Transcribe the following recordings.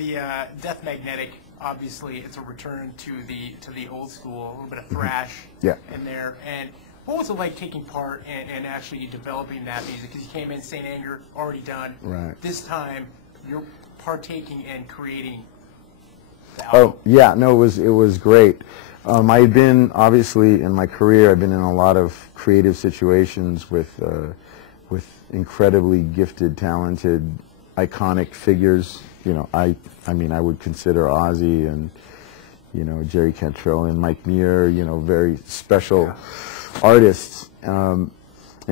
the Death Magnetic, obviously, it's a return to the old school, a little bit of thrash in there. And what was it like taking part and actually developing that music? Because you came in Saint Anger, already done. Right. This time, you're partaking and creating the album. Oh, yeah, no, it was great. I've been, obviously, in my career, I've been in a lot of creative situations with incredibly gifted, talented, iconic figures. You know, I mean, I would consider Ozzy and, you know, Jerry Cantrell and Mike Muir, you know, very special artists. And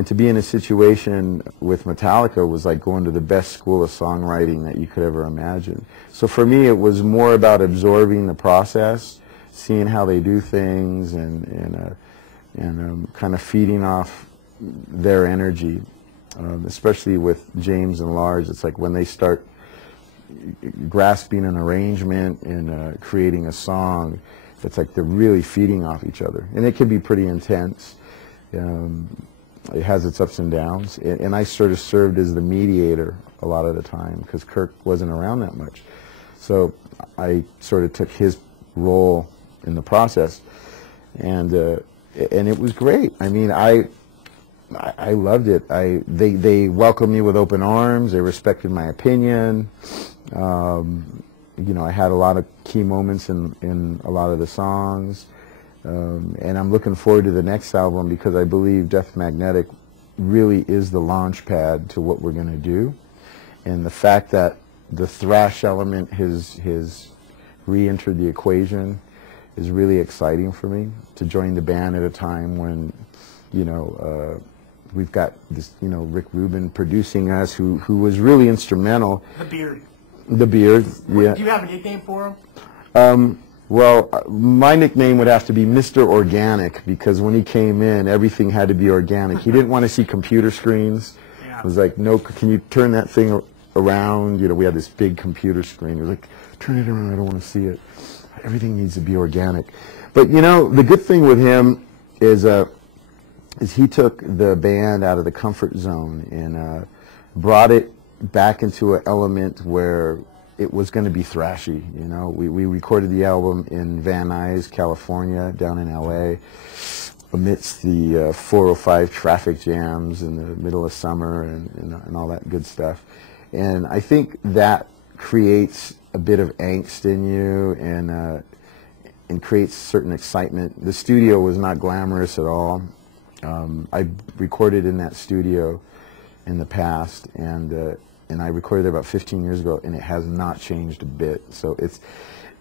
to be in a situation with Metallica was like going to the best school of songwriting that you could ever imagine. So for me, it was more about absorbing the process, seeing how they do things, and kind of feeding off their energy. Especially with James and Lars, it's like when they start grasping an arrangement and creating a song, it's like they're really feeding off each other. And it can be pretty intense. It has its ups and downs. And I sort of served as the mediator a lot of the time because Kirk wasn't around that much. So I sort of took his role in the process. And it was great. I mean, I loved it. They welcomed me with open arms. They respected my opinion. You know, I had a lot of key moments in a lot of the songs. And I'm looking forward to the next album because I believe Death Magnetic really is the launch pad to what we're going to do. And the fact that the thrash element has re-entered the equation is really exciting for me to join the band at a time when, you know, we've got this, you know, Rick Rubin producing us, who was really instrumental. The Beard. The Beard, yeah. Do you have a nickname for him? Well, my nickname would have to be Mr. Organic, because when he came in, everything had to be organic. He didn't want to see computer screens. Yeah. It was like, no, can you turn that thing around? You know, we had this big computer screen. It was like, turn it around, I don't want to see it. Everything needs to be organic. But, you know, the good thing with him is he took the band out of the comfort zone and brought it back into an element where it was going to be thrashy. You know, we recorded the album in Van Nuys, California, down in LA, amidst the 405 traffic jams in the middle of summer and all that good stuff. And I think that creates a bit of angst in you and creates certain excitement. The studio was not glamorous at all. I recorded in that studio in the past, and I recorded there about 15 years ago, and it has not changed a bit. So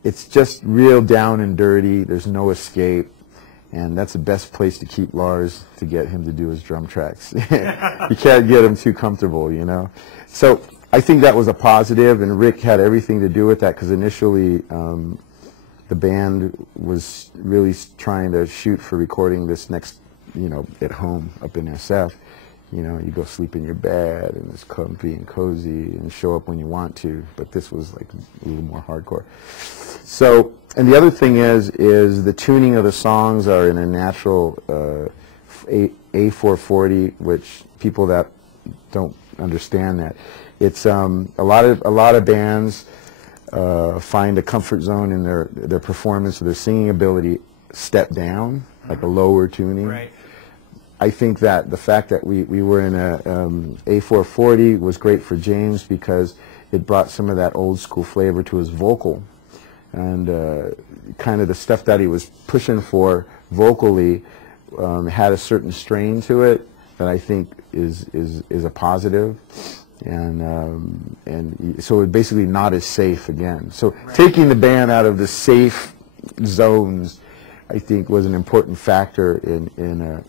it's just real down and dirty. There's no escape, and that's the best place to keep Lars, to get him to do his drum tracks. You can't get him too comfortable, you know. So I think that was a positive, and Rick had everything to do with that, because initially the band was really trying to shoot for recording this next, you know, at home up in SF. You know, you go sleep in your bed, and it's comfy and cozy, and show up when you want to. But this was like a little more hardcore. So, and the other thing is the tuning of the songs are in a natural A440, which people that don't understand that, it's a lot of bands find a comfort zone in their performance or their singing ability, step down, like a lower tuning. Right. I think that the fact that we were in a A440 was great for James, because it brought some of that old school flavor to his vocal, and kind of the stuff that he was pushing for vocally had a certain strain to it that I think is a positive, and so it basically not as safe again. So taking the band out of the safe zones, I think, was an important factor in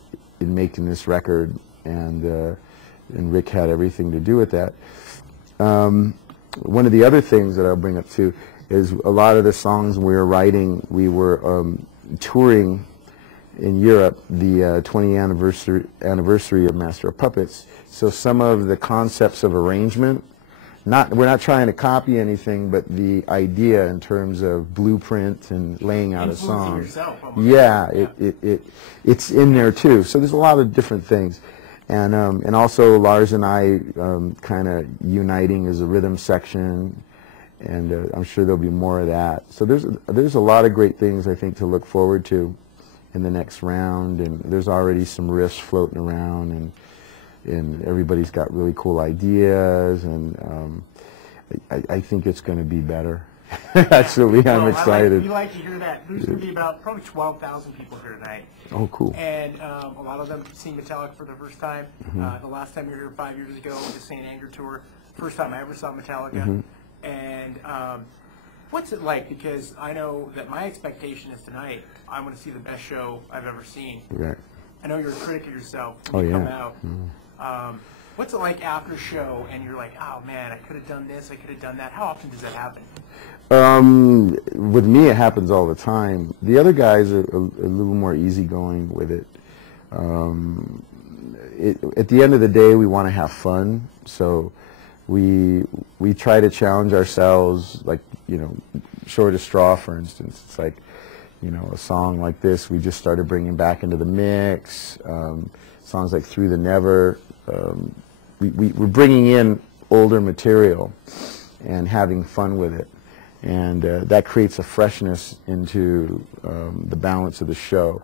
making this record, and Rick had everything to do with that. One of the other things that I'll bring up too is a lot of the songs we were writing, we were touring in Europe, the 20th anniversary of Master of Puppets. So some of the concepts of arrangement, we're not trying to copy anything, but the idea in terms of blueprint and laying out a song. Yeah, it's in there too. So there's a lot of different things, and also Lars and I kind of uniting as a rhythm section, and I'm sure there'll be more of that. So there's a lot of great things I think to look forward to in the next round, and there's already some riffs floating around, and everybody's got really cool ideas, and I think it's going to be better. Actually, I'm excited. You like to hear that. There's going to be about probably 12,000 people here tonight. Oh, cool. And a lot of them seen Metallica for the first time. The last time you were here 5 years ago, the St. Anger tour. First time I ever saw Metallica. And what's it like? Because I know that my expectation is tonight, I'm going to see the best show I've ever seen. Right. I know you're a critic of yourself when you come out. What's it like after a show and you're like, oh man, I could have done this, I could have done that? How often does that happen? With me, it happens all the time. The other guys are a little more easygoing with it. At the end of the day, we want to have fun, so we try to challenge ourselves, like, you know, Short Straw, for instance. It's like, you know, a song like this we just started bringing back into the mix. Songs like Through the Never. We're bringing in older material and having fun with it, and that creates a freshness into the balance of the show,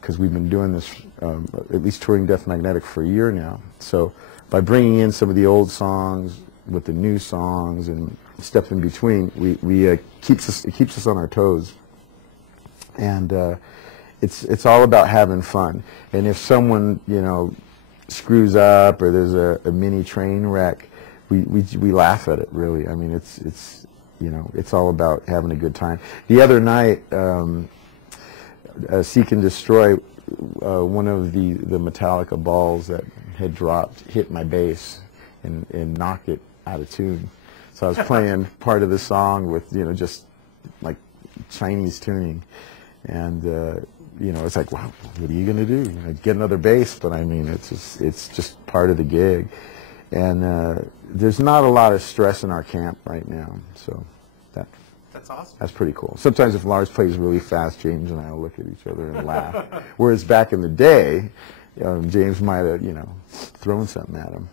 because we've been doing this, at least touring Death Magnetic, for a year now. So by bringing in some of the old songs with the new songs and stuff in between, it keeps us on our toes, and it's all about having fun. And if someone, you know, screws up or there's a mini train wreck, we laugh at it, really. I mean, it's you know, it's all about having a good time. The other night, Seek and Destroy, one of the Metallica balls that had dropped hit my bass and knocked it out of tune. So I was playing part of the song with, you know, just like Chinese tuning, and you know, it's like, wow, what are you going to do? Get another bass? But I mean, it's just part of the gig. And there's not a lot of stress in our camp right now, so that's awesome. That's pretty cool. Sometimes if Lars plays really fast, James and I will look at each other and laugh. Whereas back in the day, James might have, you know, thrown something at him.